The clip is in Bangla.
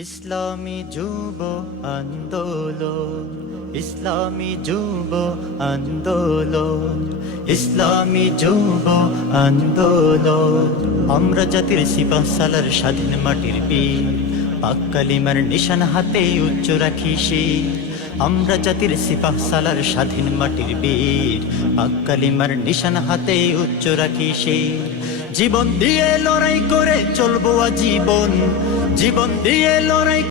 ইসলামী যুব আন্দোলন, ইসলামী যুব আন্দোলন, ইসলামী যুব আন্দোলন। আমরা জাতির সিপাহ সালার স্বাধীন মাটির বীর, পাক কালিমার নিশান হাতে উচ্চ রাখি শির। আমরা জাতির সিপাহ সালার স্বাধীন মাটির বীর, পাক কালিমার নিশান হাতে উচ্চ রাখি শির। জীবন দিয়ে লড়াই করে চলবো আজীবন, জীবন দিয়ে লড়াই